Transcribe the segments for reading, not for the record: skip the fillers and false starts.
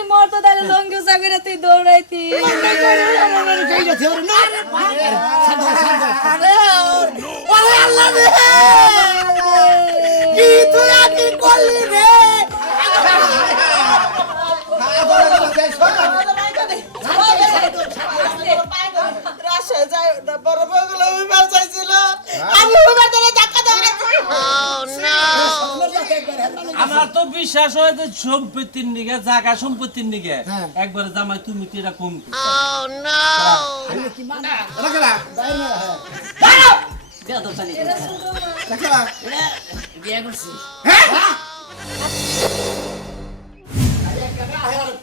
যদি মরতো তাহলে লঙ্গি সাগরে তুই দৌড়াইতি আরে আল্লাহ রে কি তুই আকি করলি রে রাশে যায় না বড় বগুলো উইবার চাইছিল আমি উইবার ধরে ধাক্কা ধরে আমার তো বিশ্বাস হয় যে সম্পত্তির নিগে জায়গা সম্পত্তির নিগে একবার জামাই তুমি কি এটা কম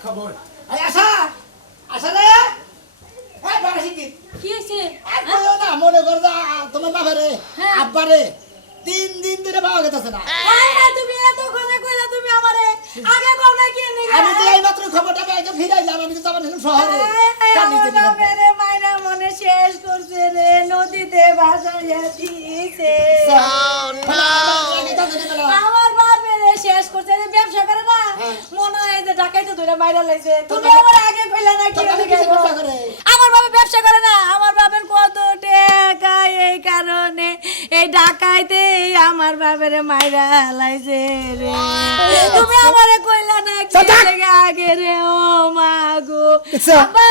খবর আশা আশা রে এই বড় শিখি কি হইছে না মনে কর তোমার বাবারে আব্বারে 3 দিন ধরে পাওয়া গেছে না তুমি এত কথা কইলা তুমি আমারে আগে কও না কি নিগা আমি তো এই মাত্র খবরটা পেয়ে ফিরাইলাম আমি তো যাবার শহরে মেরে মাইরা মনে শেষ করছে রে নদীতে ভাসাইয়া দিয়েছে আমার বাপের শেষ করছে রে ব্যবসা করে না মনে হয় যে ঢাকাইতে ধরে মাইরা লাইছে তুমি আমার আগে কইলা না কি আমার বাবা ব্যবসা করে না আমার বাপের কত টাকা এই কারণে এই ঢাকাইতে আমার বাপের মাইরা লাইছে রে তুমি আমারে কইলা না কি লাগে আগে রে ও মা গো আব্বা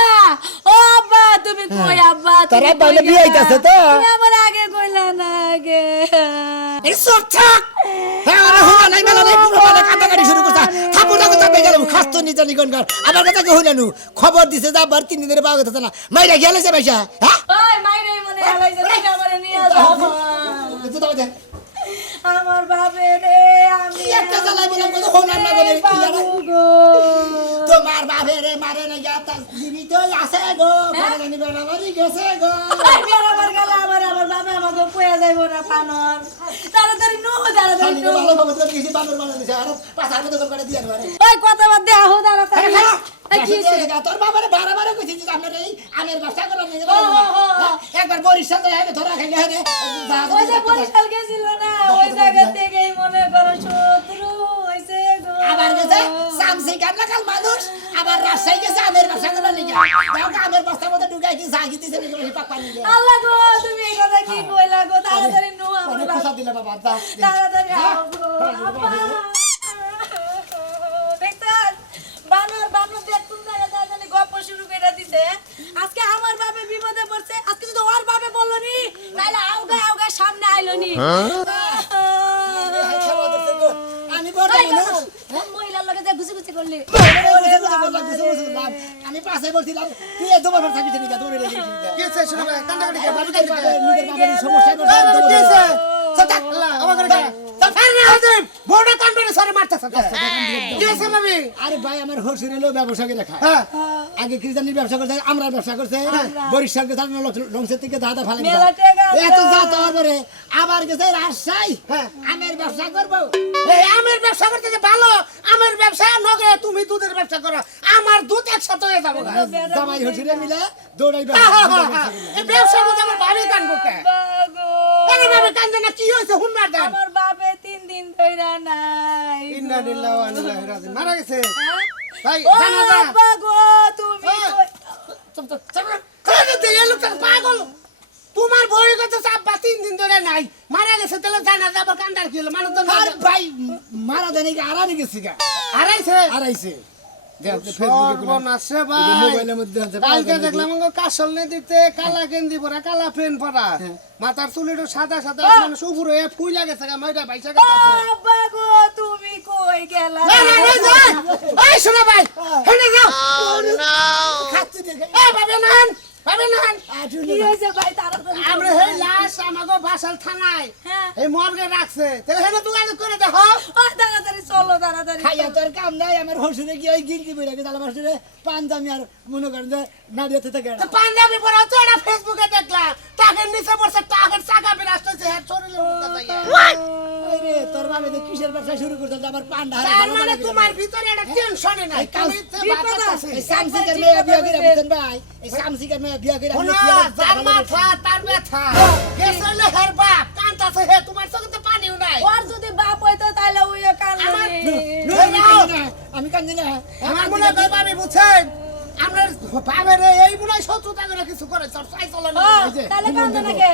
ও আব্বা তুমি কই আব্বা তোরা বাইরে বিয়ে হইতাছে তো তুমি আমার আগে কইলা না আগে এই সব থাক হ্যাঁ আরে হুয়া নাই মেলা নাই পুরো মানে কাটাকাটি শুরু করতা থাপুটা কথা পেয়ে গেলাম খাস্ত নিতে নিগনকার আমার কথা কে হইলানু খবর দিছে যা বার 3 দিন ধরে পাওয়া গেছে না মাইরা গেলেছে ভাইসা হ্যাঁ ওই মাইরে মনে হালাইছে তুমি আমারে নিয়ে যাও তো দাও দে আমার বাপে রে আমি একটা জ্বালাই বললাম কত হলার না করে তোমার বাপে রে মারে না যাতা জীবিত আছে গো করে জানি বেড়াবাড়ি গেছে গো আমার গেল আমার বাবা আমাকে কইয়া যাইবো না পানর তাড়াতাড়ি নো তাড়াতাড়ি নো ভালো খবর তো কিছু বানর বানর দিছে আর পাছার মতো করে দিয়ে আনবারে ওই কথা বাদ দে আহো তাড়াতাড়ি এই কি তোর বাবারে বারবার কইছি যে আপনার এই আমের ব্যবসা করা নিয়ে একবার বরিশাল যায় ধরা খাইলে রে ওই যে বরিশাল গেছিল না ওই জায়গা থেকেই মনে করো শত্রু হইছে গো আবার গেছে সামসি কাটলা কাল মানুষ আবার রাজশাহী গেছে আমের ব্যবসা করা নিয়ে যাও আমের বস্তার মধ্যে ঢুকাই কি জাগি দিছে নি পাক পানি দিয়ে আল্লাহ গো তুমি এই কথা কি কইলা গো তাড়াতাড়ি নো অনেক কথা দিলে বাবা তাড়াতাড়ি আও গো আপা দেখতাল বানর বানর দেখতুম জায়গা জানি গপ্প শুরু কইরা দিছে আজকে আমার বাবা বিপদে পড়ছে আজকে যদি ওর বাবা বললো নি তাহলে আউগা সামনে আইলো নি আমি বড় মানুষ মহিলার লগে যে গুছি করলি আমি পাশে বসছিলাম তুই এত বছর থাকিস নি দৌড়ে লেগে গেছে শুনে কান্দাকাটি করে বাবু নিজের বাবার সমস্যা করছে সতাক আমার করে তা ফারনা হদিম বড় কান্ডরে সরে মারতেছ গেছে ভাবি আরে ভাই আমার হরসুর হলো ব্যবসা করে খায় আগে ক্রিস্টানের ব্যবসা করতে আমরা ব্যবসা করতে বরিশাল গেছে লংসের থেকে দাদা ফালে এত জাত হওয়ার পরে আবার গেছে রাজশাহী আমের ব্যবসা করব এই আমের ব্যবসা করতে যে ভালো আমের ব্যবসা নগে তুমি দুধের ব্যবসা করো আমার দুধ একসাথে হয়ে যাবে জামাই হরসুরে মিলে দৌড়াইবা এই ব্যবসার মধ্যে আমার ভাবি কান করতে আরে ভাবি কান না কি হইছে হুনমার দেন আমার বাপে 3 দিন ধইরা নাই ইন্না লিল্লাহি ওয়া ইন্না ইলাইহি রাজিউন মারা গেছে ভাই ও জানা যা বাবা গো তুমি পাগল তোমার বই কথা আব্বা 3 দিন ধরে নাই মারা গেছে তাহলে জানা যাবে কান্দার কি হলো মানুষ তো ভাই মারা দেনি কি আরানি গেছে গা আড়াইছে সর্বনাশে ভাই মোবাইলের মধ্যে আছে কালকে দেখলাম কাশল নে দিতে কালা গেঞ্জি পরা কালা পেন পরা মাথার চুলিটো সাদা সাদা মানুষ উপরে ফুইলা গেছে মাইরা ভাইসা গেছে বাবা গো তুমি কই গেলা এই শোনো ভাই হেনে যাও ও নো খাচ্ছি দেখে এই ভাবে নান কি হইছে ভাই তাড়াতাড়ি আমরা এই লাশ আমাগো বাসাল থানায় এই মর্গে রাখছে তাহলে হেনে যোগাযোগ করে দেখো ও তাড়াতাড়ি চলো তাড়াতাড়ি খাইয়া তোর কাম নাই আমার হসুরে কি ওই গিলতি বইরা গেছে আমার হসুরে পাঞ্জাবি আর মনে করেন যে নাড়িয়াতে থেকে পাঞ্জাবি পরা তো এটা ফেসবুকে দেখলাম তাকে নিচে পড়ছে টাকার চাকা বিরাজ হচ্ছে হ্যাঁ শরীরে মুখে যাইয়া রে তোর বাবা যে কিসের ব্যবসা শুরু করতে আমার পান্ডা তার মানে তোমার ভিতরে একটা টেনশনই নাই তুমি তো বাচ্চা আছে এই সামসিকের মেয়ে বিয়া করে বুঝছেন ভাই এই সামসিকের মেয়ে বিয়া করে ওনা যার মাথা তার ব্যথা গেছলে হের বাপ কান্তাছে হে তোমার চোখে তো পানিও নাই ওর যদি বাপ হইতো তাহলে ওই কান আমি কান্দি না আমার মনে হয় ভাবি বুঝছেন আপনার বাবার এই মনে হয় শত্রুতা করে কিছু করে চর্চাই চলে না তাহলে কান্দো নাকি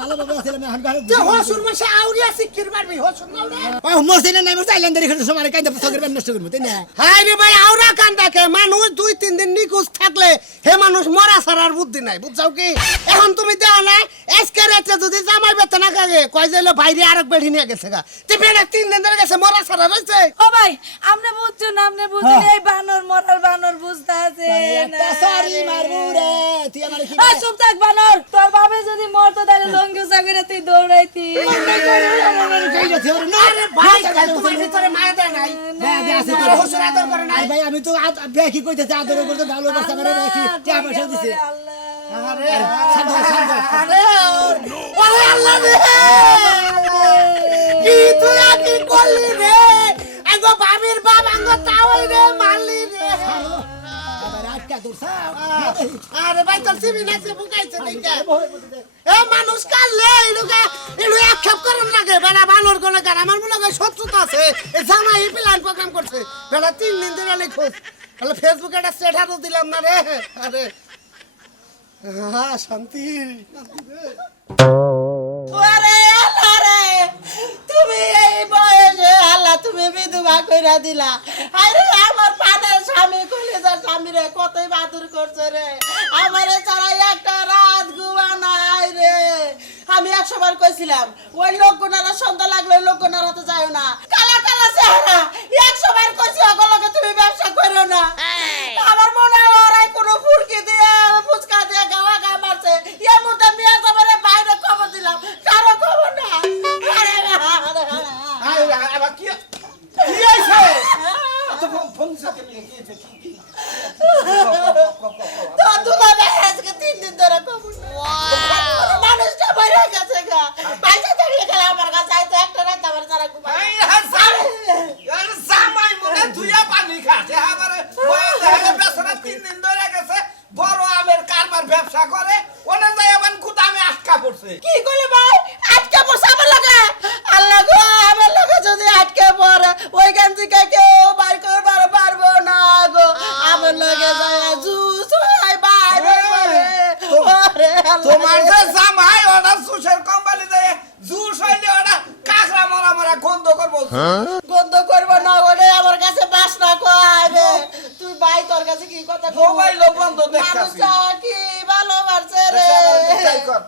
ভালো বাবা ছিল না হান যে হসুর মাসে আউরিয়া শিক্ষির মারবি হসুর না ওই মরছিনা নাই মরছে আইল্যান্ডের এখানে সময় কাইন্দা পছন্দের ব্যান নষ্ট করব তাই না হাই রে ভাই আউরা কান্দাকে মানুষ 2-3 দিন নিখোঁজ থাকলে হে মানুষ মরা ছাড়ার বুদ্ধি নাই বুঝছাও কি এখন তুমি দেও না আজকে রাতে যদি জামাই বেতে না কাগে কই যাইলো বাইরে আরেক বেড়ি নিয়ে গেছে গা তে বেড়া 3 দিন ধরে গেছে মরা ছাড়া রইছে ও ভাই আপনি বুঝছেন আপনি বুঝছেন এই বানর মরার বানর বুঝতে আছে একটা সরি মারবো রে তুই আমার কি ওই চুপ থাক বানর তোর বাবা যদি মরতো তাহলে লঙ্গি সাগরে তুই দৌড়াইতি আরে ভাই তোমার ভিতরে মায়া দেয় নাই হসুর আদর করে নাই ভাই আমি তো ব্যাকি কইতেছি আদর করতে ভালো বাচ্চা করে ব্যাকি টাকা পয়সা দিছে আরে শান্ত শান্ত আরে ওরে আল্লাহ রে কি তুই কি করলি রে আগো বাবির বাপ আঙ্গো তাওই রে মারলি রে আবার আটকা দূরছা আরে ভাই তোর সিবি নাচে বুকাইছে দেখে এ মানুষ কালে এলু আক্ষেপ করেন লাগে বেড়া বানর কোন গান আমার মনে হয় শত্রুতা আছে এ জামাই প্ল্যান প্রোগ্রাম করছে বেড়া 3 দিন ধরে লিখোস তাহলে ফেসবুকে একটা স্ট্যাটাসও দিলাম না রে আরে হ্যাঁ শান্তি ওরে আল্লাহ রে তুমি এই বয়সে আল্লাহ তুমি বিধবা কইরা দিলা আরে আমার পানের স্বামী কলিজার স্বামী রে কতই বাদুর করছে রে আমারে ছাড়া একটা রাত ঘুমা নাই রে আমি 100 বার কইছিলাম ওই লোকগুনারা সন্ধ্যা লাগলে ওই লোকগুনারা তো যায় না কালা কালা চেহারা 100 বার কইছি ওগুলোকে তুমি ব্যবসা করো না আমার মনে হয় ওরাই কোনো ফুরকি দিয়ে ফুচকা দিয়ে গাওয়া গা মারছে এর মধ্যে মিয়া যাবারে বাইরে খবর দিলাম কারো খবর না আরে আরে আবার কি কি হইছে তো ফোন সাথে নিয়ে গিয়েছে কি তো দুলা আজকে 3 দিন ধরে খবর মানুষটা বাইরে গেছে গা বাইরে দাঁড়িয়ে গেল আমার কাছে আইতো একটা রাত আমার যারা ঘুমায় এই হাসান আর জামাই মনে ধুইয়া পানি খাচ্ছে আমারে বয়স হয়ে বেচারা 3 দিন ধরে গেছে বড় আমের কারবার ব্যবসা করে ওনে যাই আবার গুদামে আটকা পড়ছে কি কইলে ভাই আটকে বসে আমার লাগে আল্লাহ গো আমার লাগে যদি আটকে পড়ে ওই গেঞ্জি কেউ বাইর করবার পারবো না গো আমার লাগে যায় জুস হয় বাইরে পড়ে ওরে আল্লাহ তোমার যে জামাই ওটা সুসের কোম্পানি যায় জুস হইলে ওটা কাকড়া মরা মরা গন্ধ করবো গন্ধ করবো না ওরে আমার কাছে বাসনা কয় রে তুই ভাই তোর কাছে কি কথা কই মোবাইলও বন্ধ দেখতাছি মানুষটা কি ভালোবাসে রে তাই কর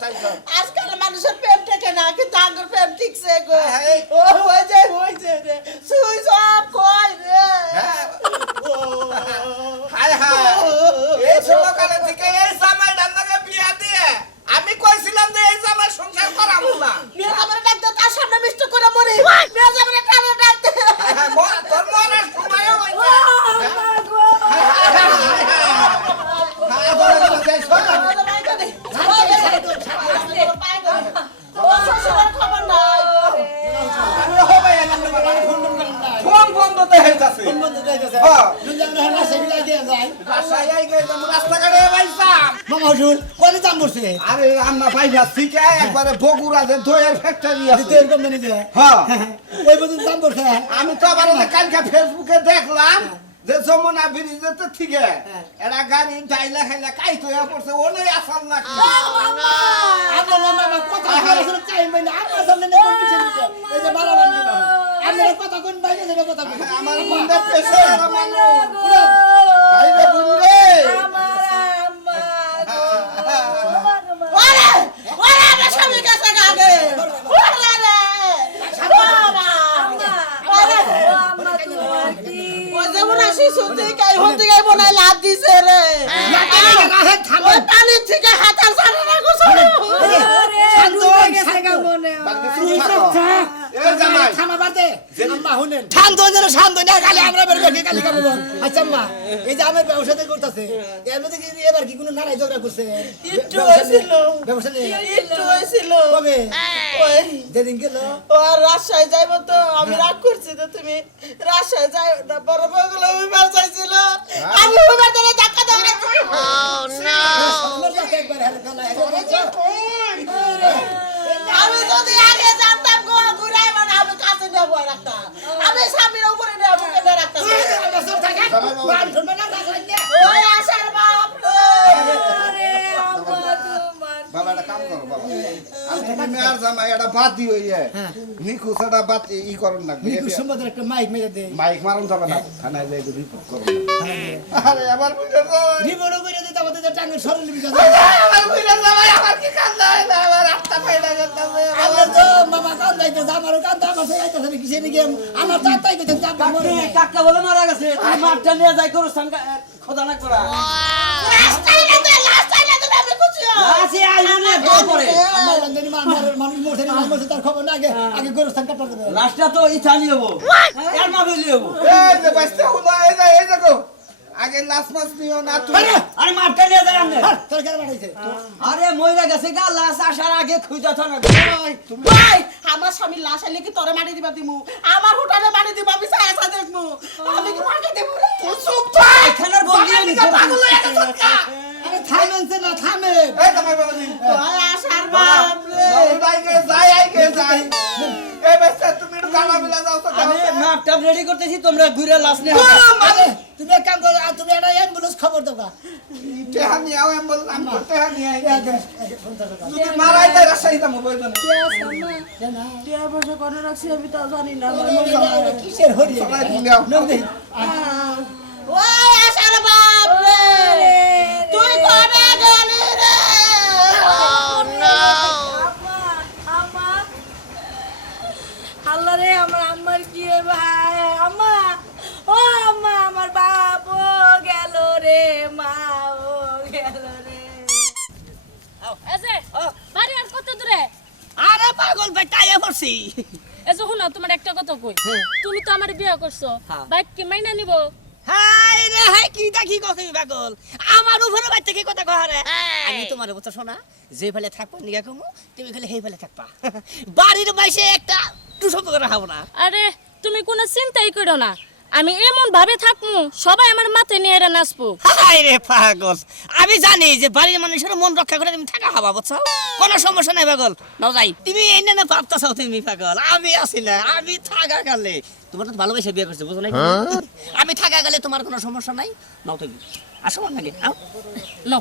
আজকাল মানুষের প্রেম থেকে না কিন্তু আঙ্গুর প্রেম ঠিকছে গো হ্যাঁ, ও হয়েছে রে সুইচ অফ কই রে হায় হায় এই সকালে থেকে এই জামাইটার নাকি বিয়া দিয়ে আমি কইছিলাম যে এই জামাই সংসার করাবো না মেয়ে আমার ডাকতে তার সামনে মিষ্টি করে মরে মেয়ে যাবে টানে ডাকতে হ্যাঁ, তোর মরার সময়ও হইছে খবর নাই ফোন বন্ধ দেখাইতাছে বন্ধ যাইতেছে হ্যাঁ। দুজন হনা সেবিলা দিয়ে যায় বাসায় আই গেলাম রাস্তাঘাটে বাইসাম মামা হুজুর কোনে দাম বসে আরে আম্মা পাইবা ঠিক একবারে বগুড়া যে দইয়ের ফ্যাক্টরি আছে দিতে এরকম জানি দিলে হ্যাঁ ওই পর্যন্ত দাম বসে আমি তো আবার কালকে ফেসবুকে দেখলাম যে যমুনা ব্রিজেতে থেকে এরা গাড়ি ডাইলা খাইলা কাইতো পড়ছে ওনে আসাল নাকি আপনার মামা কথা বলার টাইম পাই না আপনার সামনে নেই কোন কিছু দিতে এই যে বালা বান দিল আপনারা কথা কোন বাইরে যাবে কথা কোন আমার মুন্ডে পেছে এরা মানুষ খাইবে বুঝলে ওরে ওরে আমার স্বামীর কাছে গাবে ওরে রে বাবা ওরে ও যেমন আসি শুনতে কাই হতে গাই বনাই লাভ দিছে রে ওই পানির থেকে হাতার ছাড়া না গো সরো শান্ত হয়ে গেছে গা মনে এই জামাই থামা বাদে আম্মা শুনেন শান্ত হয়ে যান শান্ত না খালি আমরা বের করে খালি খাবো আচ্ছা আম্মা এই যে আমার ব্যবসাতে করতেছে এর মধ্যে কি এবার কি কোনো নারাই ঝগড়া করছে একটু হয়েছিল ব্যবসা নিয়ে একটু হয়েছিল কবে ওই যেদিন গেল ও আর রাজশাহী যাইবো তো আমি রাগ করছি তো তুমি রাজশাহী যাই না বড় বগুলো উইবার চাইছিল আমি উইবার ধরে ধাক্কা দেওয়া একবার হালকা আমি যদি আগে জানতাম গো ঘুরাই মানে আমি কাছে নেবো একটা আমি স্বামীর কাজ তুমি আর জামাই এটা বাতি হইয়ে হ্যাঁ। নিখুঁজ এটা বাতি ই করুন না নিকুর সম্বন্ধে একটা মাইক মেরে দে মাইক মারুন যাবে না থানায় যাই রিপোর্ট করুন আরে আমার বুঝে রিবড় করে দিতে আমাদের টাঙ্গের সরল বিকাশ আমার বুঝে জামাই আমার কি কান্দা হয় না আমার রাস্তা পাইলা যেতে আল্লাহ তো মামা কান দাইতে আমারও কান দা আমার সাথে আইতাছে কিসে নি গেম আমার তাই কইতে আপনি মরে নাই কাকা বলে মারা গেছে তুমি মাঠটা নিয়ে যাই করো খোদা না করা আমি খুশি আসি আইনে বল করে আমার লন্ডনে মানুষ মরছে না মরছে তার খবর না আগে গোরস্থান কাটা দেবে লাস্টটা তো ইতালি হবো এর মা বলি হবো এই যে বাস্তে হলো এই দেখো আগে লাস মাস নিও না তুমি আরে মাঠটা নিয়ে যাই আমনে তোর কার বাড়াইছে আরে মইরা গেছে গা লাশ আসার আগে খুঁজা তো না ভাই আমার স্বামীর লাশ আইলে কি তোরে মাটি দিবা দিমু আমার হোটেলে মাটি দিবা আমি চাই আসা দেখমু আমি কি মাটি দেবো রে চুপ থাক এখানের বন্দি পাগল হয়ে গেছ কা আরে থামেনছে না থামে এই জামাই বাবাজি ভাই আসার বাপ রে যাই এই বাস্তে তুমি একটু গানা মিলা যাও তো আমি মাপটা রেডি করতেছি তোমরা ঘুরে লাশ নিয়ে আরে তুমি এক কাম করো তুমি একটা অ্যাম্বুলেন্স খবর দাও গা তেহানি আও এমবল আমি তেহানি আই ফোন দাও তুমি মারাই তাই রাসাই দাম বইদন না টিয়া বসে করে রাখছি আমি তো জানি না কিসের হরি সবাই ভুলিয়াও নন্দী ওই আসার বাপ রে তুই কোনে গেলি রে আল্লাহ রে আমার আম্মার কি ভাই আম্মা ও আম্মা আমার বাপ ও গেল রে মা ও গেল রে এসে বাড়ি আর কত দূরে আরে পাগল ভাই টাইয়া পড়ছি এসে শুনো তোমার একটা কথা কই তুমি তো আমার বিয়ে করছো বাইক কি মাইনা নিব হাই রে হাই কি দেখি কথা পাগল আমার উপরে বাইতে কি কথা কহ রে আমি তোমার বলতে শোনা যে ফেলে থাকবো নিগা কমু তুমি খালি হেই ফেলে থাকবা বাড়ির বাইসে একটা টুসব করে খাবো না আরে তুমি কোনো চিন্তাই করো না আমি এমন ভাবে থাকমু সবাই আমার মাথায় নিয়ে এরা নাচবো হাই রে পাগল আমি জানি যে বাড়ির মানুষের মন রক্ষা করে তুমি থাকা হবা বুঝছো কোনো সমস্যা নাই পাগল নাও যাই তুমি এই না ভাবতাছো তুমি পাগল আমি আছি না আমি থাকা গেলে তোমার তো ভালোবেসে বিয়ে করছে বুঝো নাই আমি থাকা গেলে তোমার কোনো সমস্যা নাই নাও তুমি আসো নাকি আও নাও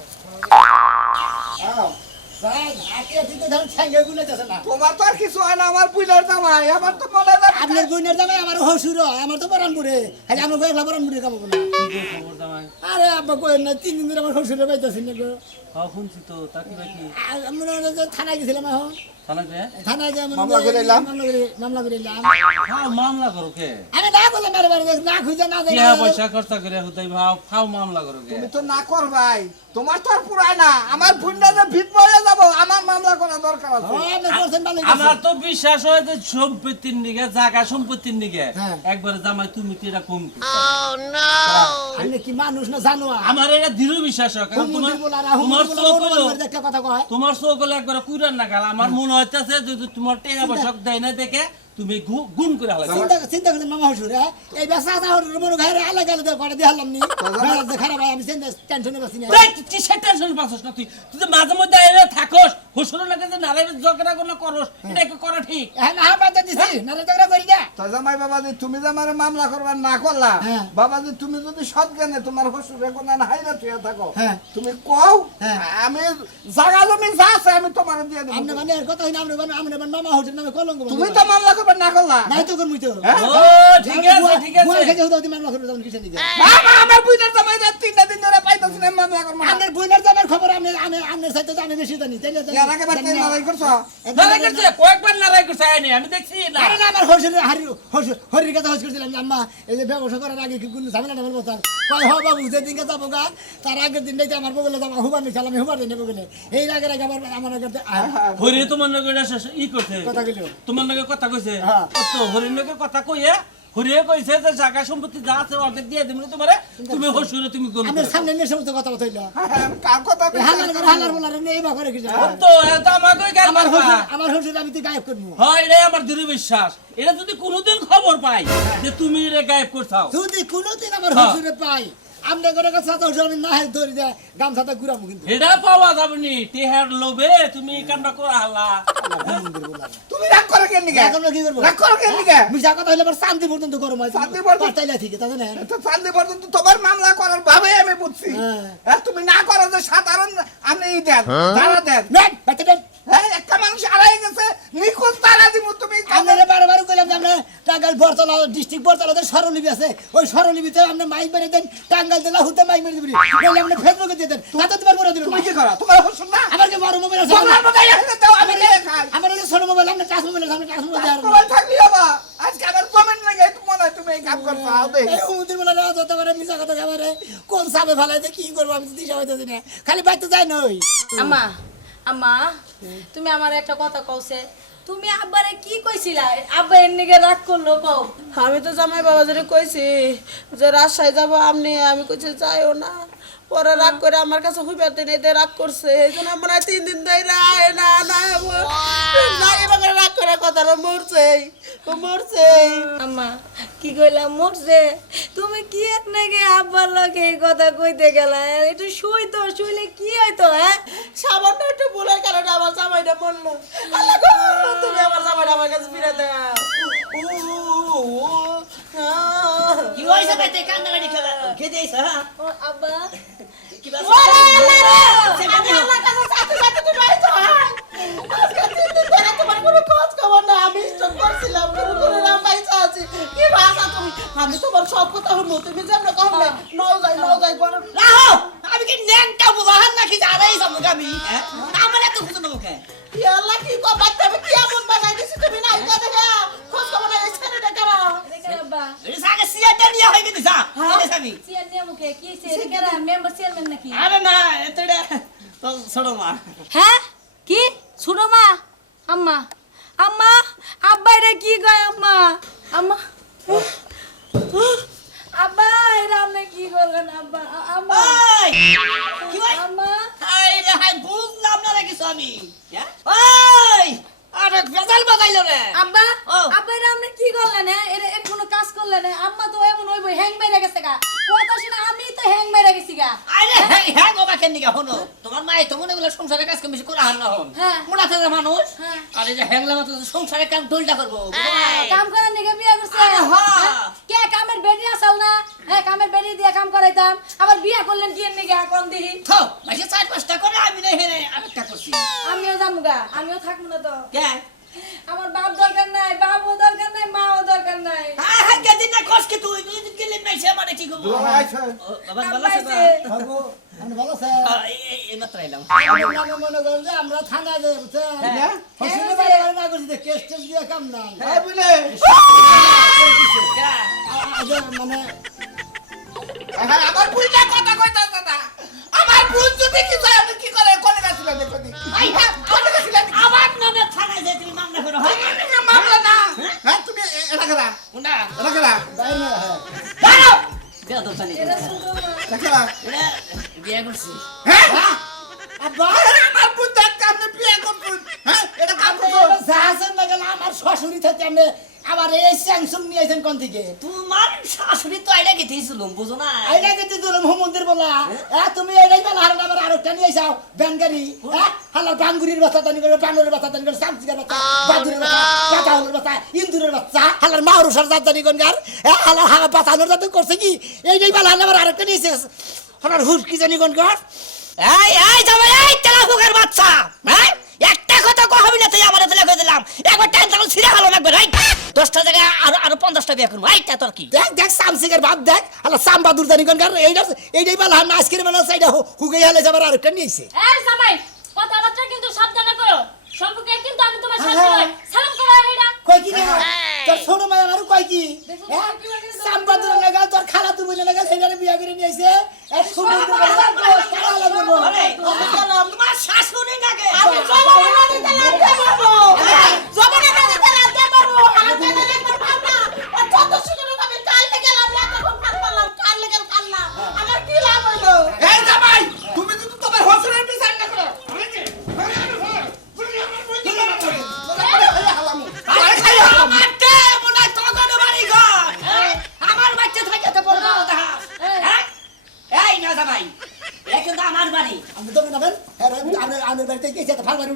ভাই আকে দিতে ধর ঠ্যাঙ্গে গুলাইতেছে না তোমার তো আর কিছু হয় না আমার বুইলার জামাই আমার তো মনে যায় আপনার বইনের জামাই আমার হসুর আমার তো বরানপুরে আজ আমার বই বরানপুরে কামাবো না খবর দামাই আরে আব্বা কই না 3 দিন ধরে আমার হসুরে পাইতাছি না গো শুনছি তো তাকি বাকি আমরা থানায় গেছিলাম এখন থানাতে থানায় যে মামলা করে এলাম। মামলা করে এলাম হ্যাঁ মামলা করো কে আমি না বললাম মেরে বাড়ি না খুঁজে না টিয়া পয়সা খরচা করে হুদাই ভাও ফাও মামলা করো কে তুমি তো না কর ভাই তোমার তো আর পুরাই না আমার ভুন্ডা যে ভিত পড়ে যাব আমার মামলা করা দরকার আছে আপনি করছেন ভালো আমার তো বিশ্বাস হয় যে সম্পত্তির নিগে জায়গা সম্পত্তির নিগে হ্যাঁ। একবারে জামাই তুমি তো এটা কম আপনি কি মানুষ না জানো আমার এটা দৃঢ় বিশ্বাস হয় কারণ তোমার চোখ হলো একটা কথা কয় তোমার চোখ হলো একবারে কুইরান না গাল আমার মনে হইতেছে যদি তোমার টেকা পয়সা দেয় না দেখে তুমি গুণ করে হালা চিন্তা করছেন মামা হসুর এই বেসা হসুর মনে ঘরে আলাদা আলাদা করে দিলাম নি খারাপ ভাই আমি টেনশনে বাসি না কিসের টেনশন পাচ্ছিস না তুই তুই তো মাঝে মধ্যে এনে থাকস হুসুরের লাগে যে নারায় ঝগড়া কোনো করস এটা একটু করা ঠিক হ্যাঁ না বাদ দিছি নারে ঝগড়া করি না তা জামাই বাবাজি তুমি যে আমার মামলা করবার না করলা হ্যাঁ। বাবাজি তুমি যদি সৎ জ্ঞানে তোমার শ্বশুরে কোন হাইরা তুই থাকো হ্যাঁ। তুমি কও হ্যাঁ। আমি জায়গা জমি যা আছে আমি তোমার দিয়ে দেব আপনি মানে আর কথা হইনা আপনি মামা হসুর নামে কলঙ্ক তুমি তো মামলা করবার না করলা নাই তো করমুই তো হ্যাঁ? ও ঠিক আছে ঠিক আছে বুয়া খেতে হতো মামলা করে যাবেন কিসে নিয়ে বাবা আমার বুইনার জামাই রাত 3 দিন ধরে পাইতাছ না মামলা করব না আপনার বইনার জামার খবর আমি সাথে তো আমি বেশি জানি তাই না এর আগে বাড়তে লড়াই করছো লড়াই করছে কয়েকবার লড়াই করছে আইনি আমি দেখছি না আরে না আমার হরির কথা হস করছিলাম যে আম্মা এই যে ব্যবসা করার আগে কি কোনো ঝামেলা নেবেন বলতাম কয় হ বাবু যেদিনকে যাবো গা তার আগের দিনটাই আমার বগলে যাবো হুবার নিয়েছিলাম আমি হুবার নেবো বলে এই আগে আমার আগে হরি তোমার লগে ই করছে কথা গেল তোমার লগে কথা কইছে হ্যাঁ। তো হরির লগে কথা কইয়ে হরিয়ে কইছে যে জায়গা সম্পত্তি যা আছে অর্ধেক দিয়ে দিমু তোমারে তুমি হসুরে তুমি কোন আমি সামনে নিয়ে সমস্ত কথা বলছিল কার কথা হালার বলার নেই বা করে কিছু তো এটা আমাকে গাল মারবা আমার হসুর আমি তো গায়েব করবো হয় রে আমার দৃঢ় বিশ্বাস এটা যদি কোনোদিন খবর পাই যে তুমি রে গায়েব করছাও যদি কোনোদিন আমার হসুরে পাই আমরা করে কাছে আমি না ধরে দেয় গামছাটা ঘুরাবো কিন্তু এটা পাওয়া যাবে নি টেহার লোভে তুমি এই কামটা করা হালা তুমি রাগ করে কেন নিগা এখন কি করবো রাগ করে কেন নিগা মিশা কথা হইলে আবার শান্তি পর্যন্ত গরম হয় শান্তি পর্যন্ত- চাইলে ঠিক আছে না তো চালদি পর্যন্ত তোমার মামলা করার ভাবে আমি বুঝছি হ্যাঁ। হ্যাঁ, তুমি না করো যে সাধারণ আপনি ই দেন যারা দেন নেন বাচ্চা নেন হ্যাঁ একটা মানুষ আড়াই গেছে নিখোঁজ তারা দিমু তুমি আপনারা বারবার কইলাম যে আমরা টাঙ্গাইল বরতলা ডিস্ট্রিক্ট বরতলাতে স্বরলিপি আছে ওই স্বরলিপিতে আপনি মাইক মেরে দেন টাঙ্গাইল জেলা হতে মাইক মেরে দিবি বলে আপনি ফেসবুকে দিয়ে দেন তাতে তোমার বড় দিল তুমি কি করো তোমার হসুন না আমার কি বড় মোবাইল আছে তোমার মতো এখানে দাও আমি নিয়ে খাই আমার এই ছোট মোবাইল আপনি টাচ মোবাইল আছে আপনি টাচ মোবাইল দেন তোমার থাকলি বাবা আজকে আমার কমেন্ট লাগে তুমি মনে হয় তুমি এই কাম করছো আও দেখ এই হুমুদির বলে না যত করে মিছা কথা যাবারে কোন সাবে ফেলাইতে কি করব আমি তো দিশা হইতেছি না খালি বাইতে যাই নই আম্মা আম্মা তুমি আমার একটা কথা কওছে তুমি আব্বারে কি কইছিলা আব্বা এর নিগে রাগ করলো কও আমি তো জামাই বাবা যেটা কইছি যে রাজশাহী যাবো আমি কইছি যাইও না পরে রাগ করে আমার কাছে হুইবাতে নেই রাগ করছে এই জন্য মনে হয় 3 দিন ধরে না রাগ করে কথাটা মরছে আম্মা কি কইলা মরছে তুমি কি এর নাকি আব্বার লগে এই কথা কইতে গেলা একটু শুইলে কি হইতো হ্যাঁ সামান্য একটু ভুলের কারণে আমার জামাইটা মরলো আল্লাহ গো, তুমি আমার জামাইটা আমার কাছে ফিরে দাও কি হইছে বেতে কান্নাকাটি খেতে আইছ হ্যাঁ ও আব্বা কি বাস ওরে আল্লাহ রে আমি আল্লাহর কাছে সাথে তুমি আইছো আজকে 3 দিন ধরে তোমার কোনো খোঁজ খবর না আমি স্টক করছিলাম করে রাম পাইছা আছি কি ভাষা তুমি আমি তোমার সব কথা হলো তুমি যেন কম না নও যাই বড় রাহো আমি কি ন্যাংটা বুঝান নাকি যারাই সমগামী হ্যাঁ আমার এত খুঁজে নমকে ইয়া আল্লাহ কি কো বাচ্চা আমি কি এমন বানাই দিছি তুমি না আইতা দেখা খোঁজ খবর না ছেলেটা কারা দেখে আব্বা এই সাগে সিয়াটা নিয়ে হই গেছে যা এই আমি চেয়ার নিয়ে মুখে কি চেয়ার কেরা মেম্বার চেয়ারম্যান নাকি আরে না এতটা তো ছোট মা হ্যাঁ কি শুনো মা আম্মা আম্মা আব্বা এটা কি কয় আম্মা আম্মা আব্বা এটা আপনি কি করলেন আব্বা আম্মা ওই কি ভাই আম্মা হাই রে হাই বুঝলাম না কিছু আমি হ্যাঁ ওই আরে গজাল বাজাইলো রে আব্বা ও। আব্বা এটা আপনি কি করলেন হ্যাঁ এর কোনো কাজ করলেন হ্যাঁ? আম্মা তো এমন হইব হ্যাং মেরে গেছে গা কথা শুনে আমি তো হ্যাং মেরে গেছি গা আরে হ্যাঁ হ্যাঁ গোবা কেন নিগা হনো তোমার মা তো মনে হলো সংসারের কাজ কম বেশি করা হার না হন হ্যাঁ। মোটা থেকে মানুষ হ্যাঁ। আরে যে হ্যাংলা মতো সংসারের কাম ঢোলটা করবো কাম করার নিগে বিয়ে করছে আরে হ্যাঁ। হ্যাঁ? কে কামের বেডি আসাল না হ্যাঁ কামের বেডি দিয়ে কাম করাইতাম আবার বিয়ে করলেন কি এর নিগে কোন দিহি তো মাসে 4-5টা করে আমি না হেরে আরেকটা করছি আমিও যামুগা আমিও থাকবো না তো কে আমার বাপ দরকার নাই বাপও দরকার নাই মাও দরকার নাই হ্যাঁ হ্যাঁ গেদিন না কষ্ট কি তুই গেলে মাইছে মানে কি করব বাবা ভালো আছে আব্বাইছে। বাবু আপনি ভালো আছেন এই মাত্র এলাম আমার নামে মনে করেন যে আমরা থানা যাই বুঝছেন হ্যাঁ। হসপিটালে বাড়ি না করছি কেস টেস দিয়ে কাম না হ্যাঁ বুঝলে মানে হ্যাঁ আমার বুঝলে কথা কইতাছ না আমার বুঝ যদি কি চাই আপনি কি করে কোনে গেছিলেন দেখো দি আই হ্যাঁ কোনে গেছিলেন আমার নামে থানায় যে তুমি মামলা করো হ্যাঁ মামলা না হ্যাঁ তুমি এটা করা কোনটা এটা করা বাইরে না হ্যাঁ দাঁড়াও বেয়া তো জানি এটা শুধু মা। এটা করা এটা বিয়ে করছি হ্যাঁ আব্বা আমার বুঝ দেখ আপনি বিয়ে করছেন হ্যাঁ এটা কাম করছো জাহাজের লাগাল আমার শ্বশুরি থেকে আপনি আবার এই স্যাংসং নিয়ে আইছেন কোন থেকে তোমার শাশুড়ি তো আইডা গেছিল বুঝো না আইলা গেতে দিলাম মন্দির বলা তুমি এটাই বলা হার আবার আরেকটা নিয়ে আইছাও ব্যানগাড়ি হালার বাঙ্গুরির বাচ্চা দানি করে বানরের বাচ্চা দানি করে সামসিকার বাচ্চা বাদুরের বাচ্চা কাঁঠালের বাচ্চা ইন্দুরের বাচ্চা হালার মাহরুষার জাত দানি গনগার হালার হালা বাঁচানোর জাত করছে কি এইটাই বলা হাল আবার আরেকটা নিয়েছে হালার হুস কি জানি গনগার এই এই যাবে এই তেলা ফুকের বাচ্চা হ্যাঁ একটা কথা কো হবি না তুই আমারে তেলা কই দিলাম একবার টেনশন ছিড়ে হলো একবার এই 10টা জায়গা আর 50টা বিয়ে করব এইটা তোর কি দেখ দেখ সামসিকের বাপ দেখ হালা সাম বাদুর জানি গনগার এইটাই বলা হাল আজকের মানে সেইটা হুগে হালে যাবার আরেকটা নিয়েছে এই জামাই কথাবার্তা কিন্তু সাবধানে করো সম্পর্কে কিন্তু আমি তোমার হ্যাঁ, শাশুড়ি হ্যাঁ। সালাম করো এইটা কই কি না তোর ছোট মাই আমারও কই কি সাম্বাদুর লাগা তোর খালা তুমি লাগা সেটারে বিয়া করে নিয়ে আইছে এক সুন্দর আরে তোমার শাশুড়ি নাকি আমি জবানে না দিতে লাগতে পারবো জবানে না দিতে লাগতে পারবো আর কেন একবার ভাবনা আর কত সুন্দর আমি কালকে গেলাম না তখন ভাত পারলাম কালকে গেল কাল্লা আমার কি লাভ হলো এই জামাই তুমি যদি তোমার হসনের বিচার না করো আমার কে মনে হয় তখন বাড়ি ঘর আমার বাচ্চা থাকে তো বড় কথা হ্যাঁ এই না জামাই এ কিন্তু আমার বাড়ি আমি তো নাবেন আমি বাড়িতে কি আছে ফাল বাড়ি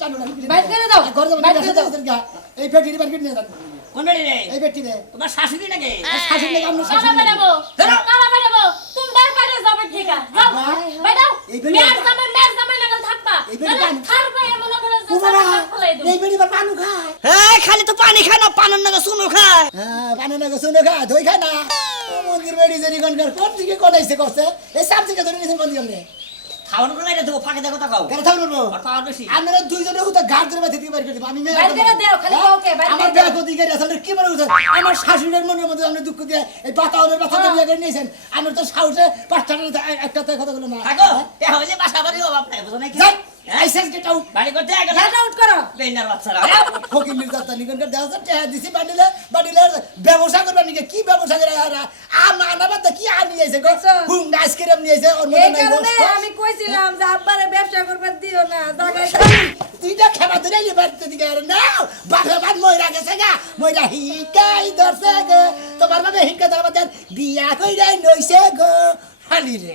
টানো না বাইর করে দাও ঘর যাবেন বাইর করে দাও এই পেটি বাড়ি নিয়ে যান কোন বাড়ি রে এই পেটি রে তোমার শাশুড়ি নাকি শাশুড়ি লাগে আমরা কারা শাশুড়ি বেরাবো কারা বেরাবো তুমি বাইরে বাইরে যাবে ঠিক আছে যাও বাইরাও এই বেড়ে- মেয়ের জামাই লাগাল থাকবা এই বেড়ে নাহলে আমি- খার পায়ে মনে করে যে ঘুমানা ফলাই দেবো। এই বেড়ি বা পানু খায় হ্যাঁ খালি তো পানি খায় না পানের নাকি শুনো খায় হ্যাঁ পানু না শুনে খায় দই খায় না ও মন্দির বেড়ি জেরি গনকার কোন দিকে কোনাইছে করছে এই সাপ থেকে ধরে নিছেন মন্দির আমনে খাওয়ানো করে না দেবো ফাঁকে দেখো তাকাও কেন থাকবো বলবো আর পাওয়ার বেশি আপনারা দুইজনে হুতা গাড় ধরে বাঁধি দিয়ে বাইর করে দিব আমি মেয়ে বাইর করে দাও, খালি হ্যাঁ? কাউকে, বাইর করে আমার দাও। ব্যাগ ওদিকে আছে আপনারা কি মনে করছেন আমার শাশুড়ির মনের মধ্যে আপনি দুঃখ দিয়ে এই বাতাওয়ালের বাচ্চাটা বিয়ে করে নিয়েছেন আমার তো সাহসে পাঁচটা একটা কথা বলে না থাকো এ হইলে বাসা বাড়ি অভাব নাই বুঝো নাকি যাই আইসেস গেট আউট বাড়ি করতে গেল গেট আউট করো। বেইনার বাচ্চারা ফকির নির্যাতন নিকনকার দেওয়া টাকা দিছি বাড়িলে ব্যবসা করবা নাকি কি ব্যবসা করে আনাবার কি আনি আইছে গো হুম আইসক্রিম নিয়ে আইছে ওর মধ্যে এই নাই কারণে গোস্ত। আমি কইছিলাম যে আব্বারে ব্যবসা করবার দিও না জায়গায় তুইটা খেলা ধরে নি বাড়িতে দিকে আর নাও বাপে বাদ মইরা গেছে গা মইরা হিকাই ধরছে গো তোমার বাবা হিকা দাবাদের বিয়া কইরাই নইছে গো হালি রে